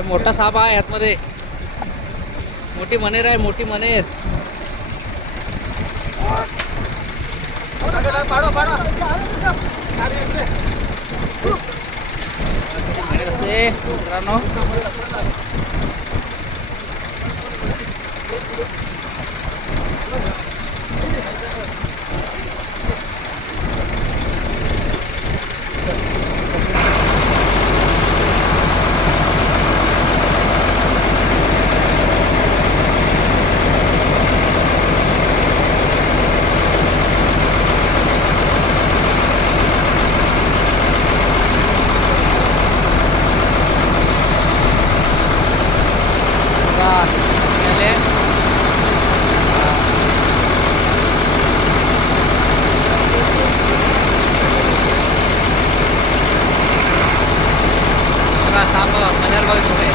मोठा साप आहे आतमध्ये. मोठी मनेर आहे, मोठी मनेर. मनेर असते मित्रांनो. साप मनेर बघ थोडे.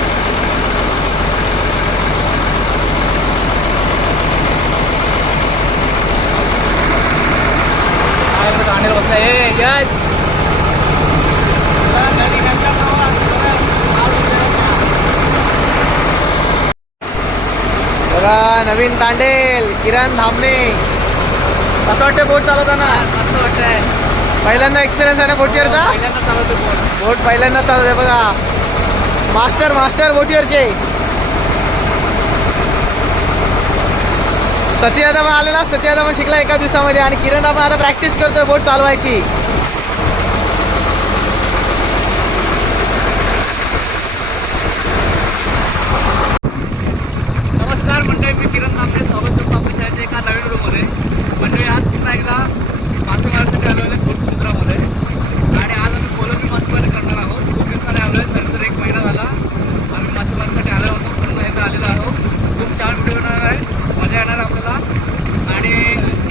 गाण्यावर बसला. हे यश बघा नवीन तांडेल किरण धामणे. कसं वाटतं बोट चालवताना? मस्त वाटतंय. पहिल्यांदा एक्सपिरियन्स आहे ना बोटीवरचा? पहिल्यांदा चालवतो बोट. पहिल्यांदा चालवते बघा. मास्टर बोटीवरचे सत्यदादा पण आलेला. सत्यदादा पण शिकला एका दिवसामध्ये. आणि किरण आपण आता प्रॅक्टिस करतोय बोट चालवायची. नमस्कार मंडळी, मी किरण धामणे. स्वागत करतो आपल्या चॅनलच्या एका नवीन व्हिडिओमध्ये. मंडळी आज पुन्हा एकदा मासेमारीसाठी आलो आहे खोल समुद्रामध्ये. आणि आज आम्ही कोलंबी मासेमारी करणार आहोत. खूप दिवसाने आलो आहे, खरं तर 1 महिना झाला आम्ही मासेमारीसाठी आलो होतो. पुन्हा एकदा आलेलो आहोत. खूप छान व्हिडिओ येणार आहे, मजा येणार आपल्याला. आणि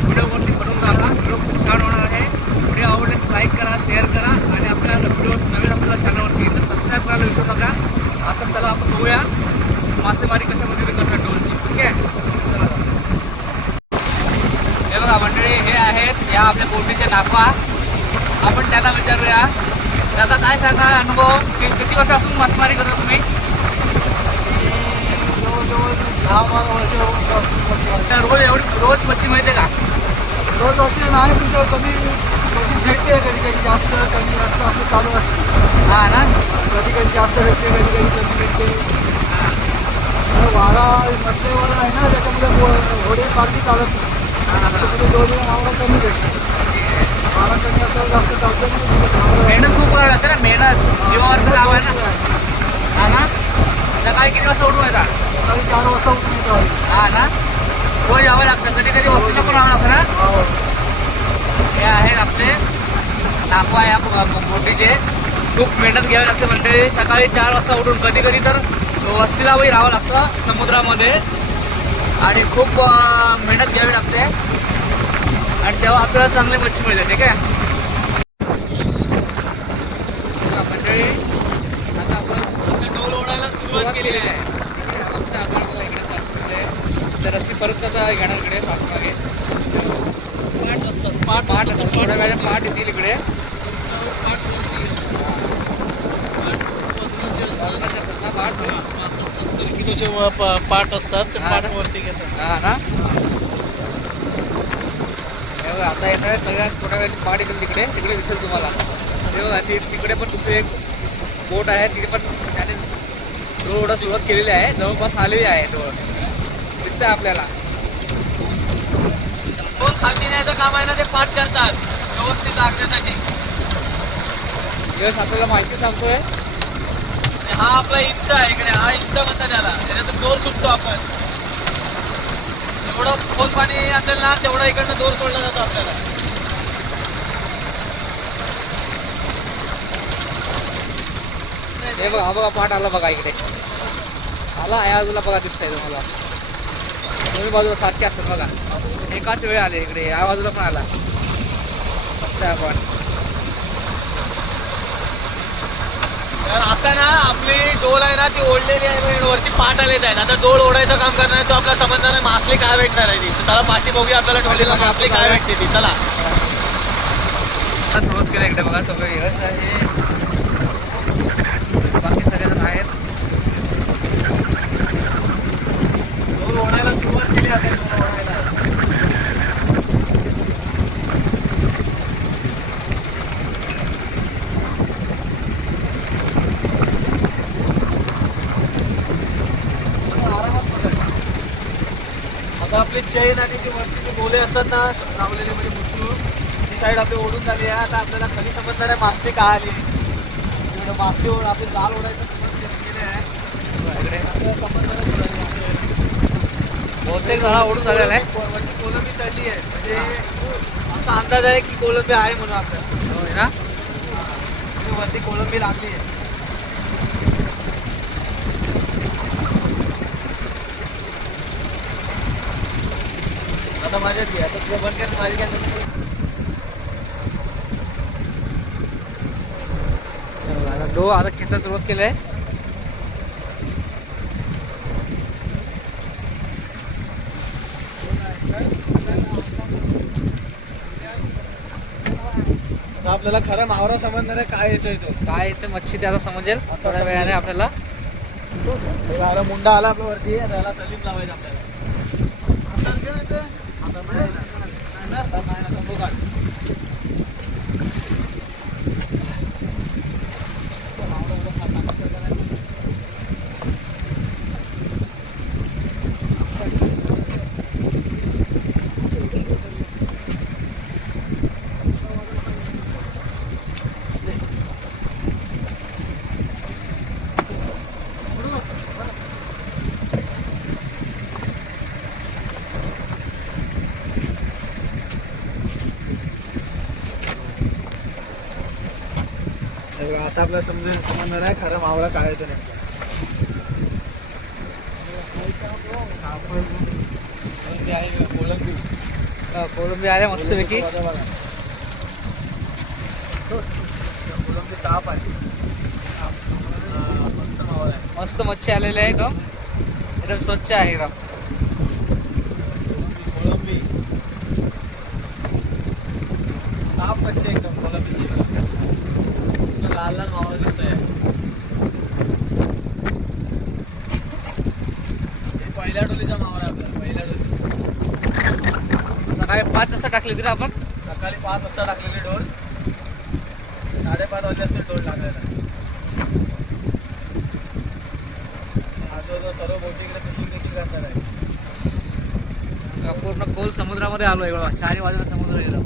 व्हिडिओवरती बनवून राहा. व्हिडिओ खूप छान होणार आहे. व्हिडिओ आवडल्यास लाईक करा, शेअर करा. आणि आपल्या व्हिडिओ नवीन आपल्याला चॅनलवरती तर सबस्क्राईब करायला विसरू नका. आता चला आपण बघूया मासेमारी कशा पद्धतीने करतात डोलची. ठीक आहे, चला. हे बघा मंडळी, हे आहेत या आपल्या बोटीचे नाफा. आपण त्यांना विचारूया. दादा काय सांगा अनुभव, किती वर्षापासून मासेमारी करता तुम्ही? जवळजवळ 10-12 वर्ष. तर रोज मच्छी मिळते का? रोज असे नाही, पण कधी भेटते, कधी जास्त कधी जास्त असं चालू असते. हा ना. कधी जास्त भेटते, कधी भेटते. वारा मधले वारा आहे ना, त्याच्यामुळे घोडे सारखी चालत नाही. कुठे दोन्ही आम्हाला कमी भेटते. वारा कमी असल्यावर जास्त चालते. मेहनत खूप करावं लागते ना. मेहनत जीवावरचं काम आहे ना. हा ना. सकाळी किती वाजता उठून येतात? सकाळी 4 वाजता उठून येतो. हा ना. रोज यावं लागतं. कधी वस्तीला पण यावं लागतं ना. हे आहेत आपले नाफा या बोटीचे. खूप मेहनत घ्यावी लागते मंडळी. सकाळी 4 वाजता उठून कधी तर वस्तीलाही राहावं लागतं समुद्रामध्ये. आणि खूप मेहनत घ्यावी लागते. आणि तेव्हा आपल्याला चांगली मच्छी मिळते. ठीक आहे मंडळी, आता आपण डोल ओढायला सुरुवात केली आहे. फक्त आपण इकडे चालू तर रस्सी परत आता घेणार इकडे पाठीमागे. पाठ असतात. पाठ थोड्या वेळा पाठ येतील इकडे. पाठ 65-70 किलोचे पाट असतात. ते पाट वरती घेतात. हा ना. हे बघा आता येत आहे सगळ्यात थोड्या वेळ पाठ येतील तिकडे दिसेल तुम्हाला. हे बघा तिकडे पण दुसरी एक बोट आहे. तिथे पण त्याने डोल ओढा सुरुवात केलेली आहे. जवळपास आलेली आहे डोळ. दिसतंय आपल्याला. डोल खाली न्यायचं काम आहे ना, ते पाठ करतात व्यवस्थित लागण्यासाठी. आपल्याला माहिती सांगतोय. हा आपला इंच आहे इकडे. हा इंच म्हणतात त्याला. त्याच्यातून दोर सुटतो आपण. जेवढं खोल पाणी असेल ना तेवढं इकडनं दोर सोडला जातो आपल्याला. हे बघा, बघा पाठ आला बघा इकडे. आला या बाजूला बघा, दिसतंय तुम्हाला. दोन्ही बाजूला सारखे असतात बघा. एकाच वेळ आले इकडे. या बाजूला पण आला. बघताय आपण. तर आता ना आपली डोल आहे ना ती ओढलेली आहे. वरती पाठ आलेत आहे. आता डोल ओढायचं काम करणार आहे. तो आपला समजणार आहे मासली काय भेटणार आहे ती. चला पाठी बघूया आपल्याला डोलीला मासली काय भेटते ती. चला सुरुवात केलं इकडे बघा. सगळं येत आहे. बाकी सगळेजण आहेत. आता आपली चेन आणि जी वरती जे गोले असतात ना लावलेले म्हणजे मुठू ती साईड आपली ओढून झाली आहे. आता आपल्याला खाली समजणार आहे मासली का आली. तिकडे मासली आपली जाल ओढायचं समजलेलं आहे. इकडे आपल्याला समजणार आहे थोडं. बहुतेक जरा ओढून झालेला आहे. वरती कोलंबी चढली आहे म्हणजे असा अंदाज आहे की कोलंबी आहे म्हणून आपल्याला. होय ना. वरती कोलंबी लागली आहे. आता माझ्यात घे. आता तुला बंद कर माझी काय आता खेचायला सुरुवात केली आहे. आता आपल्याला खरं मावरा समजणार आहे काय येतोय तो. काय येते मच्छी ते आता समजेल थोड्या वेळाने आपल्याला. आता मुंडा आला आपल्या वरती. आता याला सलीम लावायचं आपल्याला. आता नाही ना. तंबू काढ. आता आपल्याला समजणार आहे खरं मावळा काय येतो नेमका. कोलंबी कोलंबी आल्या मस्तपैकी. कोलंबी साप आहे. मस्त मावळा आहे. मस्त मच्छी आलेली आहे एकदम एकदम स्वच्छ आहे एकदम. कोलंबी साप मच्छी एकदम कोलंबीची. लाल लाल मावळा दिसतोय. पहिल्या डोलीचा मावळा आपल्याला. पहिल्या डोली सकाळी 5 वाजता टाकली होती ना आपण. सकाळी 5 वाजता टाकलेली डोल. 5:30 वाजले असते डोल टाकायला. जो सर्व बोटीकडे फिशिंग देखील करतात आहे. पूर्ण खोल समुद्रामध्ये आलो एवढा 4 वाजेला समुद्र गेलो.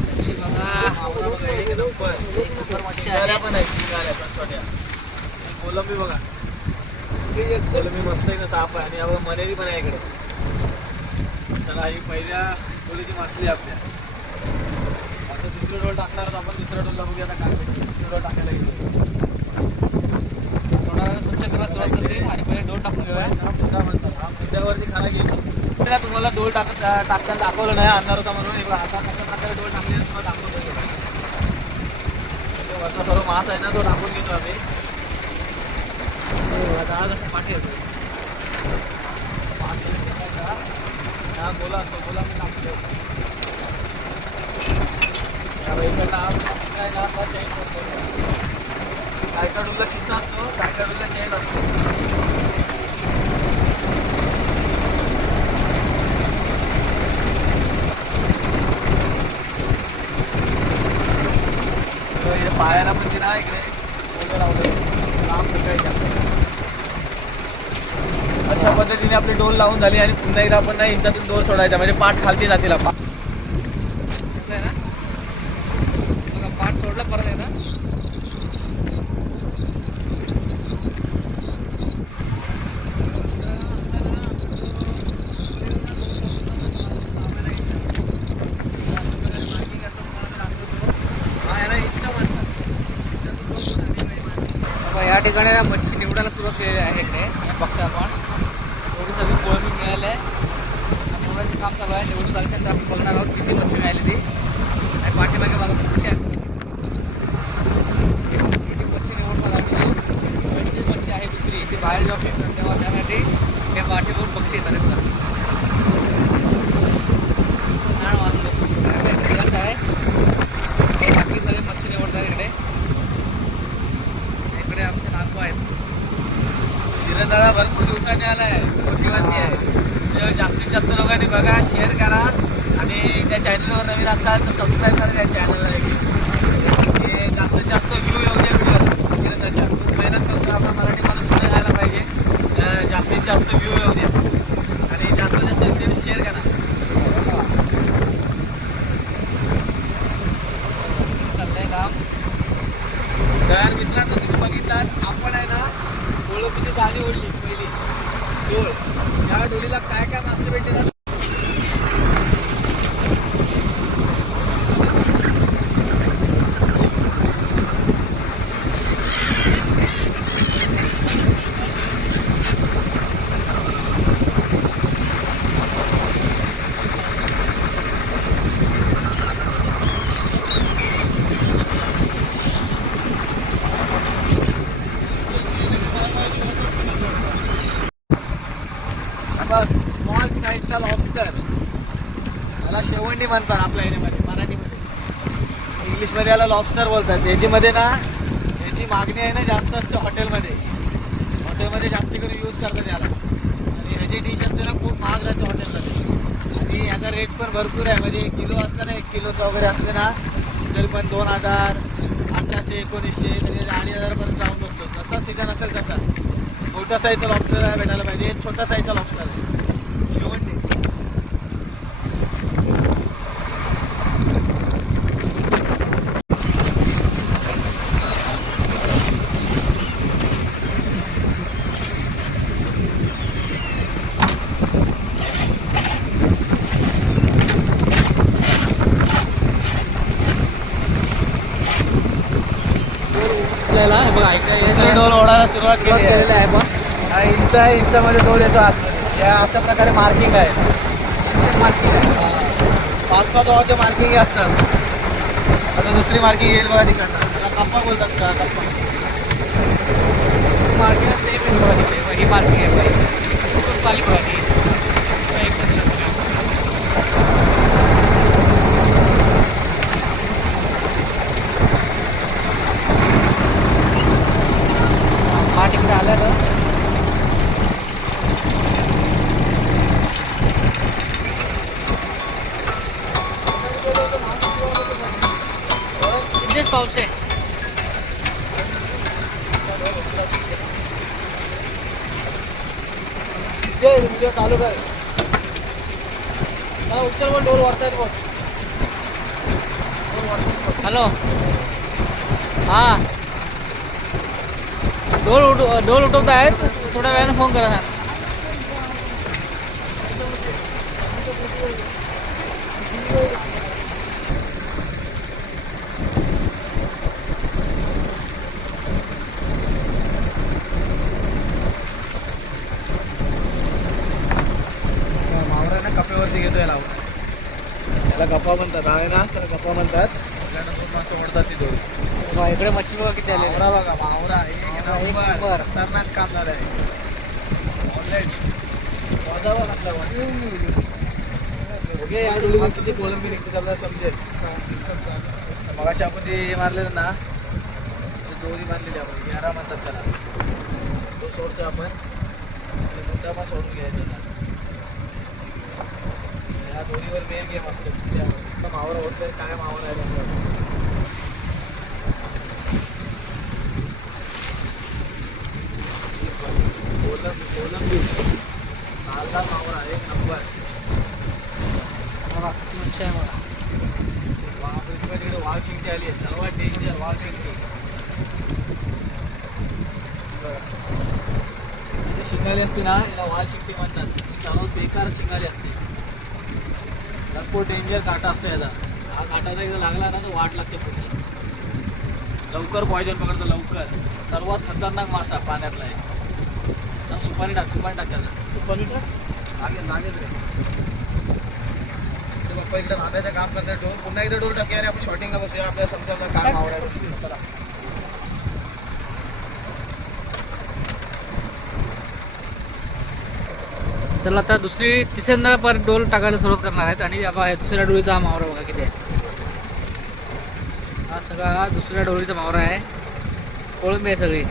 मच्छी बघा. एक नंबर मच्छी शिंगाऱ्या आहे. पण आहे. शिंगाऱ्या पण छोट्या. कोलंबी बघा. कोलंबी मस्त आहे ना. साप आहे. आणि बघा मनेरी पण आहे इकडे. चला ही पहिल्या डोलीची मासली आपल्या. आता दुसरं डोल टाकणार तर आपण दुसऱ्या डोलला बघूया आता काय भेटतं. दुसरं डोल टाकायला घेतो. थोडा वेळ स्वच्छ करायला सुरुवात करते आणि पहिले डोल टाकून घेऊया. हा मुद्दा म्हणतात. हा मुद्द्यावरती खरा गेम असतो. तुम्हाला डोल टाकताना दाखवलं नाही आणणार होता म्हणून. हे बघा, आता कशा प्रकारे डोल टाकले तुम्हाला दाखवतो. वरचा सर्व मास आहे ना तो टाकून घेतो आम्ही. जाळा कसं पाठी येतो. मास टाकायचा. हा गोला असतो. गोला मी टाकतो. काय डोलला शिसा असतो. काय डोलला चेन असतो. पायाला म्हणजे ना इकडे लावलं लांब फेकायचे. अशा पद्धतीने आपली डोल लावून झाली आणि पुन्हा एकदा आपण नाही इंचातून दोर सोडायचा म्हणजे पाठ खालती जातील. ना बघा पाठ सोडला परत आहे ना. या ठिकाणी मच्छी निवडायला सुरुवात केलेली आहे इकडे. बघतो आपण एवढी सगळी कोळंबी मिळाली आहे आणि निवडायचं काम चालू आहे. निवडून झाल्यानंतर आपण बघणार आहोत किती मच्छी मिळाली ती. आणि पाठीमागे मला मच्छी आहे. किती मच्छी निवडणार आम्ही 25 मच्छी आहे दुसरी ती बाहेर जेव्हा फेकतात तेव्हा त्यासाठी हे पाठीवरून पक्षी येतात. छान वाटलं यश आहे. बाकी सगळे मच्छी निवडतात इकडे. इकडे आमचे नागू आहेत. धीरदादा भरपूर दिवसांनी आला आहे. बुद्धिवानी आहे. जास्तीत जास्त लोकांनी बघा, शेअर करा आणि त्या चॅनलवर नवीन असाल तर सबस्क्राईब करा या चॅनलला. हे जास्तीत जास्त व्ह्यू येऊ द्या व्हिडिओला. मेहनत खूप मेहनत करतो. आपला मराठी माणूस पुढे जायला पाहिजे. जास्तीत जास्त व्ह्यू येऊ द्या आणि जास्तीत जास्त व्हिडिओ शेअर करा. चाललंय काम. तर मित्रांनो तुम्ही बघितलात आपण आहे ना कोळंबीची जाळी ओढली पहिली डोल. या डोलीला काय काय मासे भेटले ना स्मॉल साईजचा लॉबस्टर. त्याला शेवंडी म्हणतात आपल्या ह्याच्यामध्ये मराठीमध्ये. इंग्लिशमध्ये याला लॉबस्टर बोलतात. याच्यामध्ये ना याची मागणी आहे ना जास्त असते हॉटेलमध्ये. हॉटेलमध्ये जास्त करून यूज करतात याला. आणि ह्याची डिश असते ना खूप महाग राहते हॉटेलमध्ये. आणि याचा रेट पण भरपूर आहे. म्हणजे किलो असतं ना 1 किलोचं वगैरे असते ना तरी पण 2000, 1800, 1900 म्हणजे 2500पर्यंत जाऊन बसतो. जसा सीझन असेल तसा. मोठ्या साईजचा लॉबस्टर भेटायला पाहिजे. छोटा साईजचा लॉबस्टर आहे शेवंडी. दुसरी डोल ओढायला सुरुवात केली आहे. हा इंचामध्ये डोल येतो आतमध्ये. या अशा प्रकारे मार्किंग आहे. मार्किंग आहे 5-5 डोळाचे मार्किंग असतात. आता दुसरी मार्किंग येईल बघा तिकडनं. त्याला कप्पा बोलतात का कप्पा. मार्किंग सेम आहे बघा तिथे. ही मार्किंग आहे बाई. खूप पाली बघा ती. तिकडे आलं तर इथेच पाऊस आहे. व्हिडिओ चालू कर. उच्चर पण डोल वाढतायत बघ. हॅलो. हां डोल उठवत आहेत. थोड्या वेळाने फोन करा सर. मावरा ना कपेवरती घेतोय लावून. त्याला गप्पा म्हणतात. आहे ना त्याला गप्पा म्हणतात. आपल्याला 2 माणसं ओढतात ती दोरी. इकडे मच्छी बघा किती आले. मावरा बघा मावरा एक नंबर खतरनाक काम झालं आहे. वाजावा लागला ओके. या डोलीवर किती कोलंबी निघते आपल्याला समजेल. मगाशी आपण ते मारलेलं ना दोरी बांधलेली आपण 11 म्हणतात त्याला. तो सोडतो आपण. मोठा पण सोडून घ्यायचा. या दोरीवर मेन गेम असतो. मावरा होत नाही. काय मावरा आहे असं. कोलंबी नालदा मावरा एक नंबर. मच्छी आहे मला. तिकडे वाल शिंगटी आली आहे. सर्वात डेंजर वाल शिंगटी. जी शिंगाली असते ना याला वाल शिंगटी म्हणतात. सर्वात बेकार शिंगाली असते. भरपूर डेंजर काटा असतो याचा. हा काटाचा एकदा लागला ना तर वाट लागते पुढे. लवकर पॉयझन पकडतो लवकर. सर्वात खतरनाक मासा पाण्यातला आहे. सुपारी टाक त्याला. सुपारी टाक लागेल रे. पप्पा इकडे बांधायचं काम करतात. डोर पुन्हा एकदा डोर टाकूया आणि आपण शॉटिंगला बसूया. आपल्याला समजा काय आवडायचं. चला चला आता तिसऱ्यांदा परत डोल टाकायला सुरुवात करणार आहेत. आणि दुसऱ्या डोळीचा हा मावरा बघा किती आहे. हा सगळा दुसऱ्या डोळीचा मावरा आहे. कोळंबी आहे सगळी.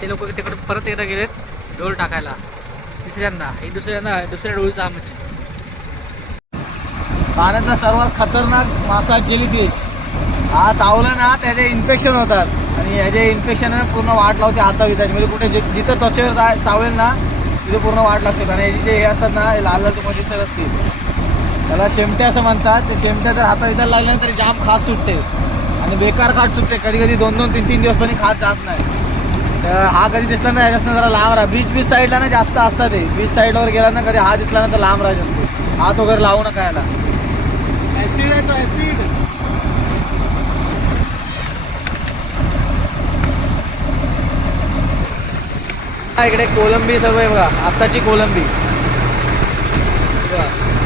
ते लोक तिकडे परत एकदा गेलेत डोल टाकायला. तिसऱ्यांदा दुसऱ्या डोळीचा हा मच्छी. पाण्यातला सर्वात खतरनाक मासा जेलीफिश. हा चावला ना त्याचे इन्फेक्शन होतात आणि ह्याचे इन्फेक्शन पूर्ण वाट लावते हाताविताची. म्हणजे कुठे जिथं त्वचेवर चावेल ना तिथे पूर्ण वाट लागते. आणि ह्याचे जे हे असतात ना हे लाल लाल तुम्हाला दिसत असतील, त्याला शेमटे असं म्हणतात. ते शेमट्या जर हाताविताला लागले ना तरी जाम खास सुटते आणि बेकार खाट सुटते. कधी कधी 2-2, 3-3 दिवस पण खात जात नाही. तर हा कधी दिसला ना ह्याच्यासनं जरा लांब राहा. बीच साईडला ना जास्त असतात ते. बीच साईडवर गेला ना कधी हा दिसला ना तर लांब राहायचं असते. हात वगैरे लावू नका याला. ॲसिड आहे तो ॲसिड. इकडे कोलंबी सर्व आहे बघा. आत्ताची कोलंबी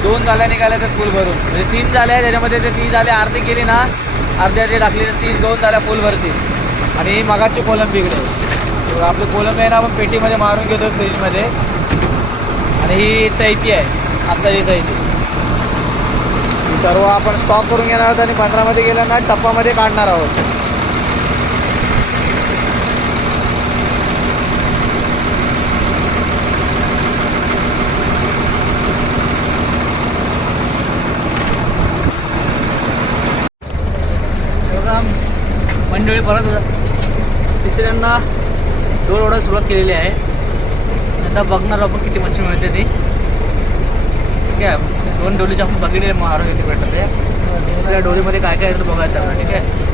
2 झाल्या निघाल्या तर फुल भरून. म्हणजे 3 झाल्या त्याच्यामध्ये ते 3 झाले अर्धी केली ना अर्ध्याची टाकली तर 2 झाल्या फुल भरती. आणि ही मगाची कोलंबी इकडे आपली कोलंबी आहे ना आपण पेटीमध्ये मारून घेतो फ्रीजमध्ये. आणि ही चैती आहे आत्ताची चैती. ही सर्व आपण स्टॉक करून घेणार आहोत आणि 15मध्ये गेलं ना टप्पामध्ये काढणार आहोत. मंडळी परत तिसऱ्यांदा दोन ओढा सुरुवात केलेली आहे. आता बघणार आपण किती मच्छी मिळते ती. ठीक आहे, 2 डोलीचे आपण बघितले मारो किती भेटत आहे. तिसऱ्या डोलीमध्ये काय काय आहे ते बघायचं आपलं. ठीक आहे,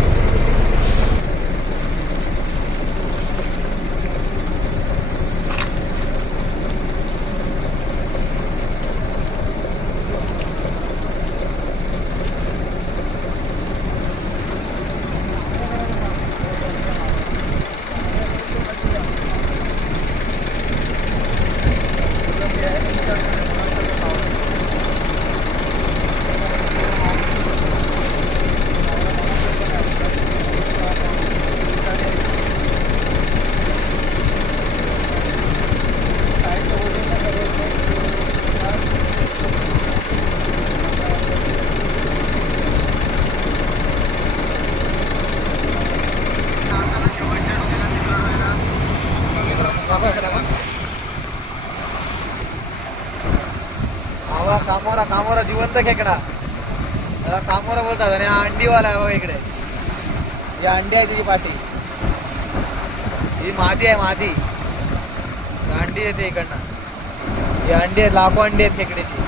कामोरा कामोरा जिवंत खेकडा त्याला कामोरा बोलतात. आणि हा अंडीवाला आहे बघा इकडे. ही अंडी आहे तिची पाठी. ही मादी आहे मादी. अंडी येते इकडनं. ही अंडी आहेत, लाखो अंडी आहेत खेकड्याची.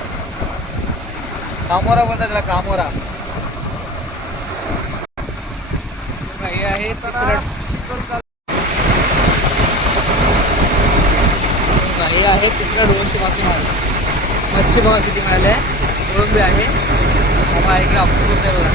कामोरा बोलतात त्याला कामोरा. हे आहे तिसरं. हे आहे तिसऱ्या डोळशी मासेमारी. मच्छी बघा किती मिळाले. कोळंबी आहे बघा, इकडे ऑक्टोपस आहे बघा.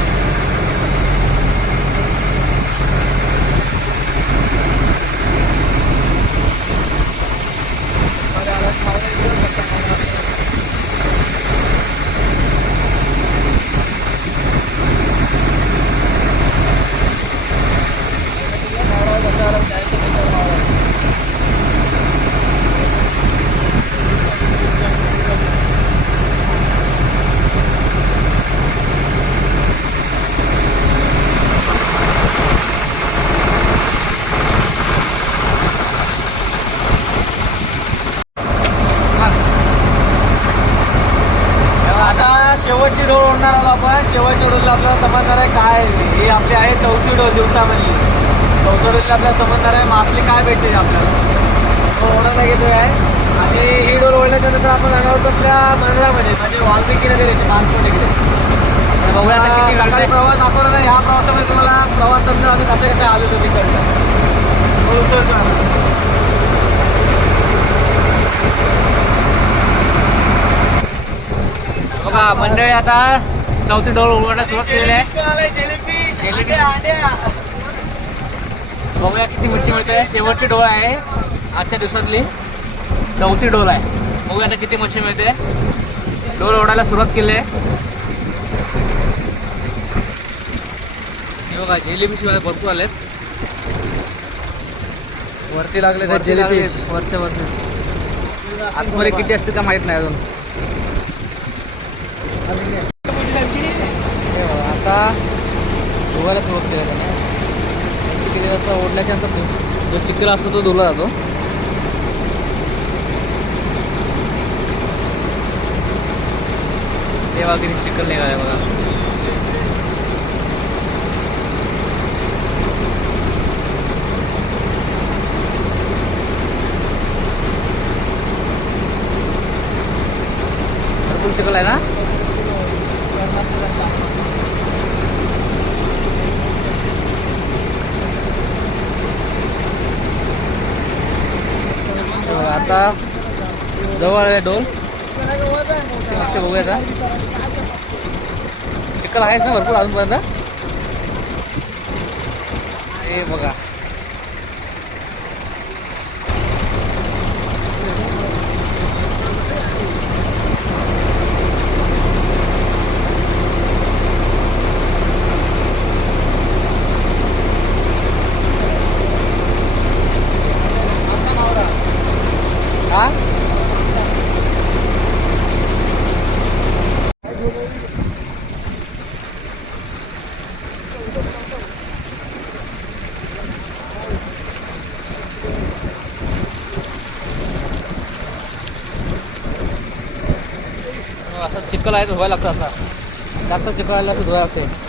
शेवटची डोळ ओढणार आहोत आपण. शेवटच्या डोळीला आपल्याला समजणार आहे काय. ही आपली आहे 4थी डोळ दिवसामधली. 4थ्या डोळीला आपल्याला समजणार आहे मासली काय भेटते आपल्याला. तो ओढायला घेतोय आहे. आणि ही डोळ ओढल्यानंतर आपण जाणार आहोत आपल्या मंदिरामध्ये म्हणजे वाल्मिकी नगर येते मालपूर इकडे. बघूया आता किती सकाळी मिळते. प्रवास दाखवला नाही. ह्या प्रवासामध्ये तुम्हाला प्रवास समजा आम्ही कशा कशा आलो होतो तिकडनं. बघा मंडळी आता 4थी डोळ उघडण्यास सुरुवात केलेली आहे. बघूया किती मच्छी मिळते. शेवटची डोळ आहे आजच्या दिवसातली. 4थी डोळ आहे. बघूया आता किती मच्छी मिळते. डोळ ओढायला सुरुवात केली आहे. हे बघा जेलीफिश भरपूर आलेत. वरती लागले तर जेलीफिश. वरच्या वरतीच. आतमध्ये किती असते का माहित नाही अजून. आता धुवायला सुरुवात केली त्याने. चिखली असं ओढल्याच्या नंतर जो चिखल असतो तो धुला जातो. बघा किती चिखल निघालाय बघा. भरपूर चिखल आहे ना. आता जवळ आहे डोल. बघूया का चिखल आहेच ना भरपूर अजूनपर्यंत. हे बघा हा असं चिखल आहे तर धुवायला लागतं. असा जास्त चिखल आला तर धुवायला लागते.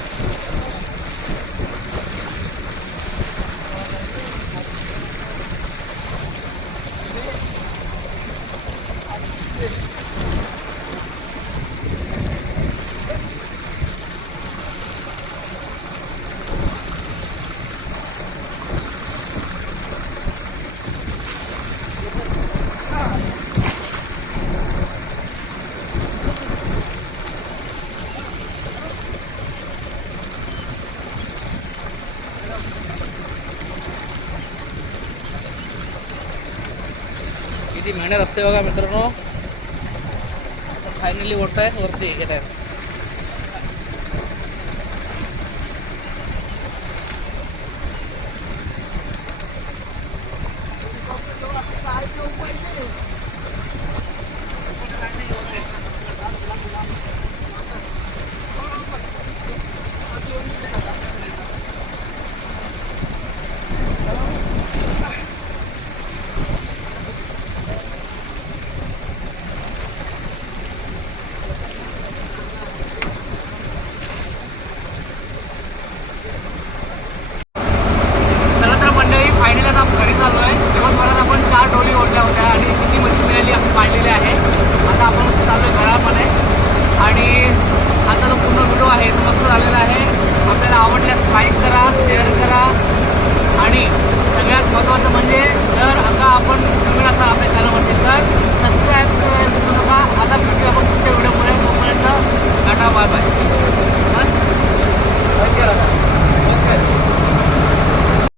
किती मेहनत असते बघा मित्रांनो. फायनली ओढतायत वरती घेत आहेत.